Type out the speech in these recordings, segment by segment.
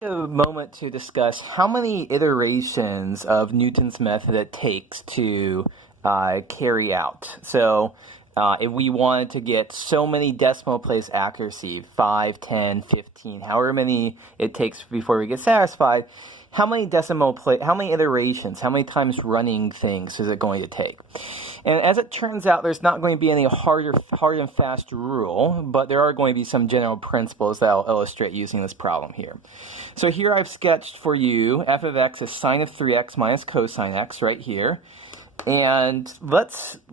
A moment to discuss how many iterations of Newton's method it takes to carry out. So if we wanted to get so many decimal place accuracy, 5, 10, 15, however many it takes before we get satisfied, how many iterations, how many times running things is it going to take? And as it turns out, there's not going to be any hard and fast rule, but there are going to be some general principles that I'll illustrate using this problem here. So here I've sketched for you f of x is sine of 3x minus cosine x right here. And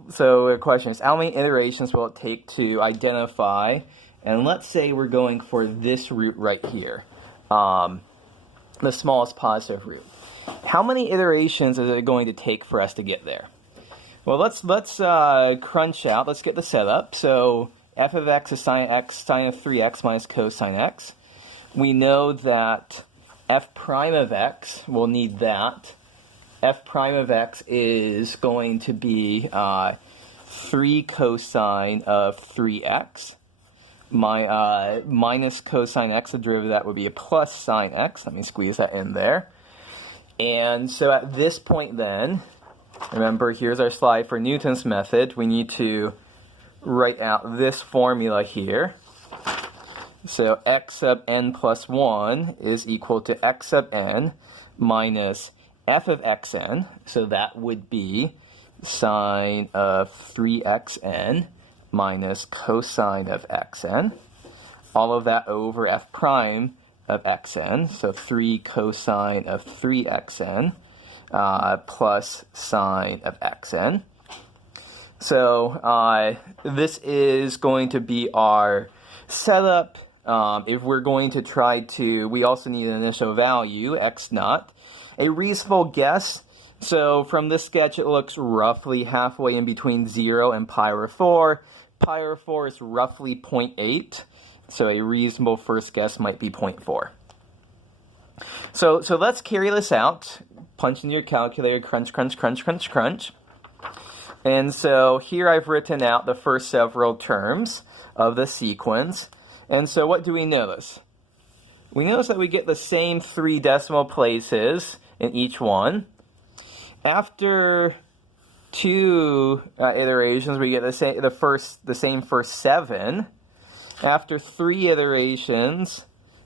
so the question is, how many iterations will it take to identify, and let's say we're going for this root right here, the smallest positive root. How many iterations is it going to take for us to get there? Well, let's crunch out. Let's get the setup. So f of x is sine of 3x minus cosine x. We know that f prime of x, we'll need that. F prime of x is going to be 3 cosine of 3x. Minus cosine x, the derivative of that would be a plus sine x. Let me squeeze that in there. And so at this point then, remember, here's our slide for Newton's method. We need to write out this formula here. So x sub n plus 1 is equal to x sub n minus f of xn. So that would be sine of 3xn minus cosine of xn. All of that over f prime of xn. So 3 cosine of 3xn. Plus sine of xn. So this is going to be our setup. If we're going to try to, we also need an initial value, x naught. A reasonable guess, so from this sketch it looks roughly halfway in between 0 and pi over 4. Pi over 4 is roughly 0.8, so a reasonable first guess might be 0.4. So let's carry this out. Punch in your calculator, crunch, crunch, crunch, crunch, crunch. And so here I've written out the first several terms of the sequence. And so what do we notice? We notice that we get the same 3 decimal places in each one. After 2 iterations, we get the same first 7. After 3 iterations,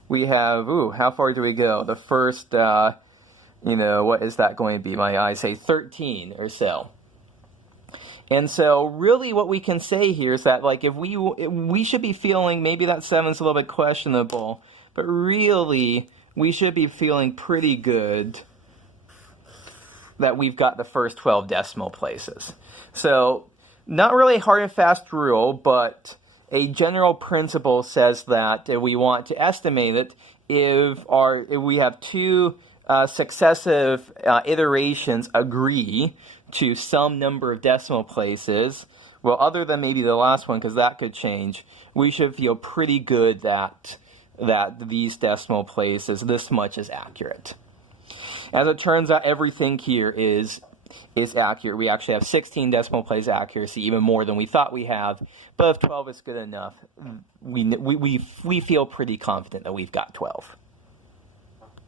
we have, how far do we go? The first, what is that going to be? My eyes say 13 or so. And so really what we can say here is that, like, if we should be feeling, maybe that 7's a little bit questionable, but really we should be feeling pretty good that we've got the first 12 decimal places. So not really a hard and fast rule, but a general principle says that if we want to estimate it, if we have 2 successive iterations agree to some number of decimal places, well, other than maybe the last one, because that could change, we should feel pretty good that these decimal places, this much is accurate. As it turns out, everything here is accurate. We actually have 16 decimal place accuracy, even more than we thought we have. But if 12 is good enough, we feel pretty confident that we've got 12.